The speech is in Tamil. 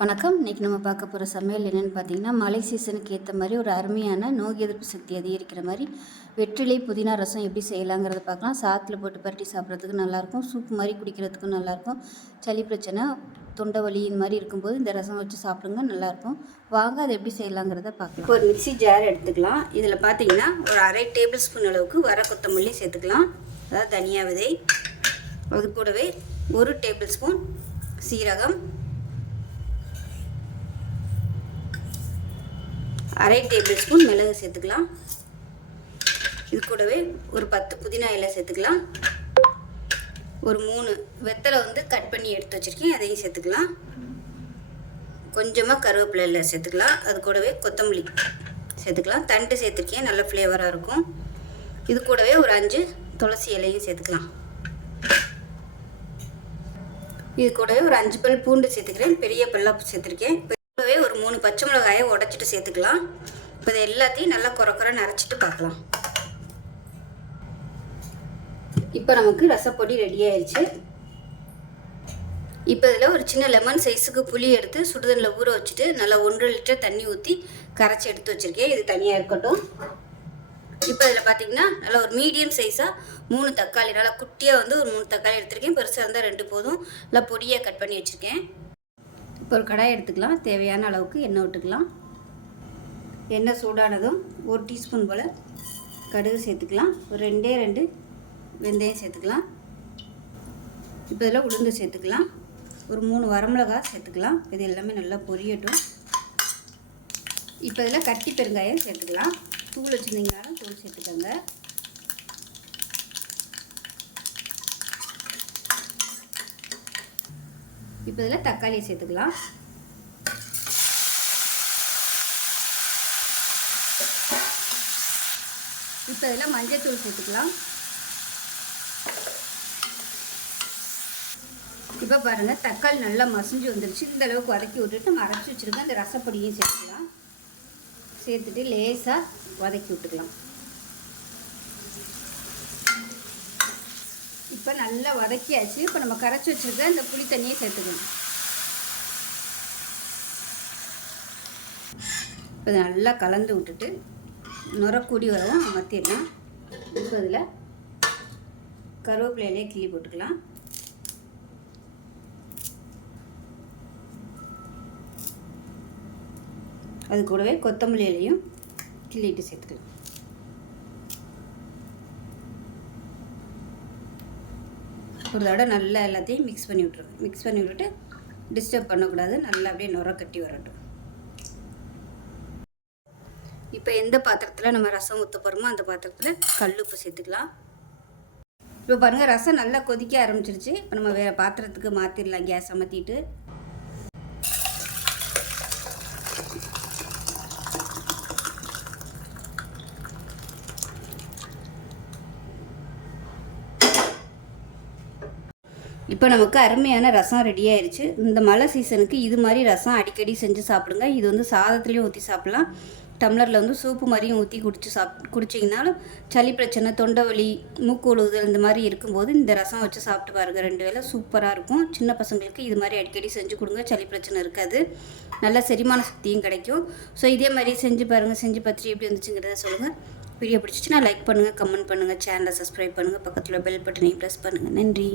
வணக்கம். இன்றைக்கி நம்ம பார்க்க போகிற சமையல் என்னென்னு பார்த்தீங்கன்னா மழை சீசனுக்கு ஏற்ற மாதிரி ஒரு அருமையான நோய் எதிர்ப்பு சக்தி அதிகரிக்கிற மாதிரி வெற்றிலை புதினா ரசம் எப்படி செய்யலாங்கிறத பார்க்கலாம். சாத்தில் போட்டு பரட்டி சாப்பிட்றதுக்கு நல்லாயிருக்கும். சூப் மாதிரி குடிக்கிறதுக்கும் நல்லாயிருக்கும். சளி பிரச்சனை தொண்டை வலி இந்த மாதிரி இருக்கும்போது இந்த ரசம் வச்சு சாப்பிடுங்க நல்லாயிருக்கும். வாங்க அதை எப்படி செய்யலாங்கிறத பார்க்கலாம். ஒரு மிக்ஸி ஜார் எடுத்துக்கலாம். இதில் பார்த்தீங்கன்னா ஒரு அரை டேபிள் ஸ்பூன் அளவுக்கு வர கொத்தமல்லி சேர்த்துக்கலாம். அதாவது தனியா விதை அது கூடவே ஒரு டேபிள் ஸ்பூன் சீரகம் அரை டேபிள் ஸ்பூன் மிளகு சேர்த்துக்கலாம். இது கூடவே ஒரு பத்து புதினா இலை சேர்த்துக்கலாம். ஒரு மூணு வெத்தலை வந்து கட் பண்ணி எடுத்து வச்சுருக்கேன் அதையும் சேர்த்துக்கலாம். கொஞ்சமாக கருவேப்பிலை இலை சேர்த்துக்கலாம். அது கூடவே கொத்தமல்லி சேர்த்துக்கலாம். தண்டு சேர்த்துருக்கேன் நல்ல ஃப்ளேவராக இருக்கும். இது கூடவே ஒரு அஞ்சு துளசி இலையும் சேர்த்துக்கலாம். இது கூடவே ஒரு அஞ்சு பல் பூண்டு சேர்த்துக்கிறேன். பெரிய பல்லாக சேர்த்துருக்கேன். மூணு பச்சை மிளகாயை உடச்சிட்டு சேர்த்துக்கலாம். இப்போ இதை எல்லாத்தையும் நல்லா குறை குறை நரைச்சிட்டு பார்க்கலாம். இப்போ நமக்கு ரசப்பொடி ரெடி ஆயிடுச்சு இப்போ இதில் ஒரு சின்ன லெமன் சைஸுக்கு புளி எடுத்து சுடுதண்ணில் ஊற வச்சுட்டு நல்லா ஒன்றரை லிட்டர் தண்ணி ஊற்றி கரைச்சி எடுத்து வச்சுருக்கேன். இது தனியாக இருக்கட்டும். இப்போ இதில் பார்த்தீங்கன்னா நல்லா ஒரு மீடியம் சைஸாக மூணு தக்காளி நல்லா குட்டியாக வந்து ஒரு மூணு தக்காளி எடுத்திருக்கேன். பெருசாக இருந்தால் ரெண்டு போதும். நல்லா பொடியாக கட் பண்ணி வச்சுருக்கேன். இப்போ ஒரு கடாய் எடுத்துக்கலாம். தேவையான அளவுக்கு எண்ணெய் விட்டுக்கலாம். எண்ணெய் சூடானதும் ஒரு டீஸ்பூன் போல் கடுகு சேர்த்துக்கலாம். ஒரு ரெண்டே ரெண்டு வெந்தயம் சேர்த்துக்கலாம். இப்போ இதில் உளுந்து சேர்த்துக்கலாம். ஒரு மூணு வரமிளகா சேர்த்துக்கலாம். இது எல்லாமே நல்லா பொரியட்டும். இப்போ இதில் கட்டி பெருங்காயம் சேர்த்துக்கலாம். தூள் வச்சுருந்தீங்கனாலும் தூள் சேர்த்துக்கோங்க. இப்போ இதில் தக்காளியை சேர்த்துக்கலாம். இப்போ இதில் மஞ்சள்தூள் சேர்த்துக்கலாம். இப்போ பாருங்கள் தக்காளி நல்லா மசிஞ்சு வந்துருச்சு. இந்த அளவுக்கு வதக்கி விட்டுட்டு நம்ம அரைச்சி வச்சுருக்கோம் அந்த ரசப்பொடியும் சேர்த்துக்கலாம். சேர்த்துட்டு லேசாக வதக்கி விட்டுக்கலாம். இப்போ நல்லா வதக்கியாச்சு. இப்போ நம்ம கரைச்சி வச்சுருக்க இந்த புளி தண்ணியை சேர்த்துக்கணும். இப்போ நல்லா கலந்து விட்டுட்டு நுரக்கூடி வரவும் அமர்த்திடலாம். இப்போ அதில் கருவேப்பிலையிலே கிள்ளி போட்டுக்கலாம். அது கூடவே கொத்தமல்லி இலையும் கிள்ளிட்டு சேர்த்துக்கலாம். ஒரு நல்லா எல்லாத்தையும் மிக்ஸ் பண்ணி விட்ருங்க மிக்ஸ் பண்ணி விட்டுட்டு டிஸ்டர்ப் பண்ணக்கூடாது. நல்லா அப்படியே நுர கட்டி வரட்டும். இப்போ எந்த பாத்திரத்தில் நம்ம ரசம் ஊற்ற போகிறோமோ அந்த பாத்திரத்தில் கல் உப்பு சேர்த்துக்கலாம். இப்போ பாருங்கள் ரசம் நல்லா கொதிக்க ஆரம்பிச்சிருச்சு. இப்போ நம்ம வேறு பாத்திரத்துக்கு மாற்றிடலாம் கேஸ் அமர்த்திட்டு இப்போ நமக்கு அருமையான ரசம் ரெடி ஆயிடுச்சு இந்த மழை சீசனுக்கு இது மாதிரி ரசம் அடிக்கடி செஞ்சு சாப்பிடுங்க. இது வந்து சாதத்துலேயும் ஊற்றி சாப்பிட்லாம். டம்ளரில் வந்து சூப்பு மாதிரியும் ஊற்றி குடிச்சு சாப் குடிச்சிங்கனாலும் சளி பிரச்சனை தொண்டை வலி மூக்கு உழுவுதல் இந்த மாதிரி இருக்கும்போது இந்த ரசம் வச்சு சாப்பிட்டு பாருங்கள் ரெண்டு வேலை சூப்பராக இருக்கும். சின்ன பசங்களுக்கு இது மாதிரி அடிக்கடி செஞ்சு கொடுங்க. சளி பிரச்சனை இருக்காது. நல்ல செரிமான சக்தியும் கிடைக்கும். ஸோ இதே மாதிரி செஞ்சு பாருங்கள் செஞ்சு பார்த்துட்டு எப்படி வந்துச்சுங்கிறத சொல்லுங்கள் வீடியோ பிடிச்சிச்சுன்னா லைக் பண்ணுங்கள் கமெண்ட் பண்ணுங்கள் சேனலை சப்ஸ்கிரைப் பண்ணுங்கள் பக்கத்தில் பெல் பட்டனையும் ப்ரெஸ் பண்ணுங்கள் நன்றி.